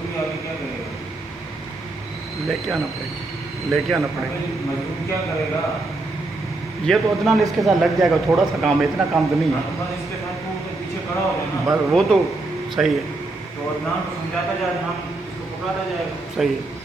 भी आगे क्या करेगा? लेके आना पड़ेगा। मजदूर क्या करेगा? ये तो अदनान इसके साथ लग जाएगा, थोड़ा सा काम है, इतना काम तो नहीं हाँ, है। तो बस इसके साथ वो तो पीछे खड़ा हो जाए ना। बस वो तो सही है। तो अदनान को समझाता जाए, अदनान इसको पकड़ाता जाएगा। सही है।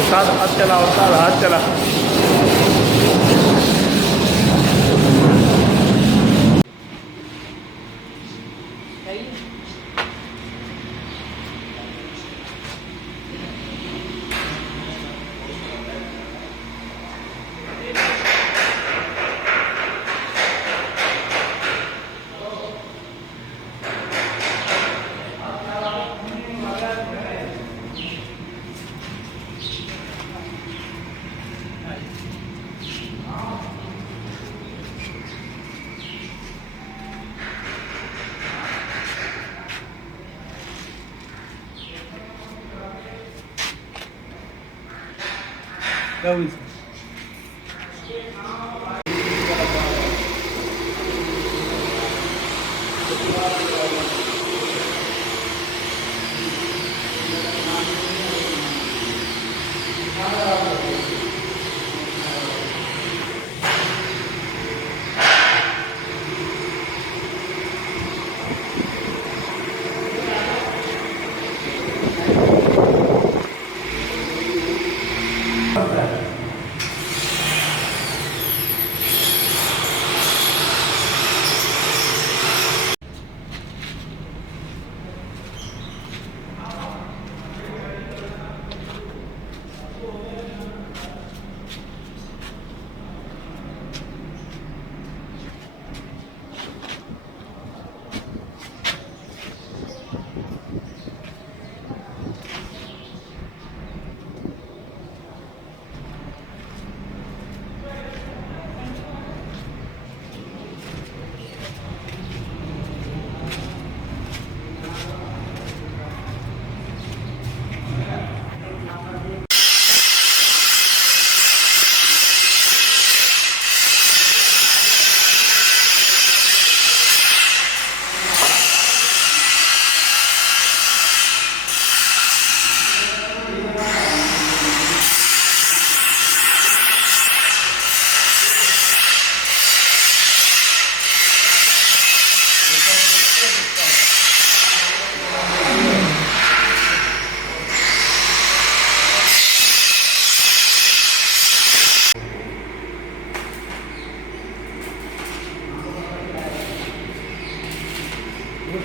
उस्ताद हाथ चला, उस्ताद हाथ चला। क्या हुई?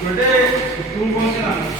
बेटे स्कूल कौन से नाम?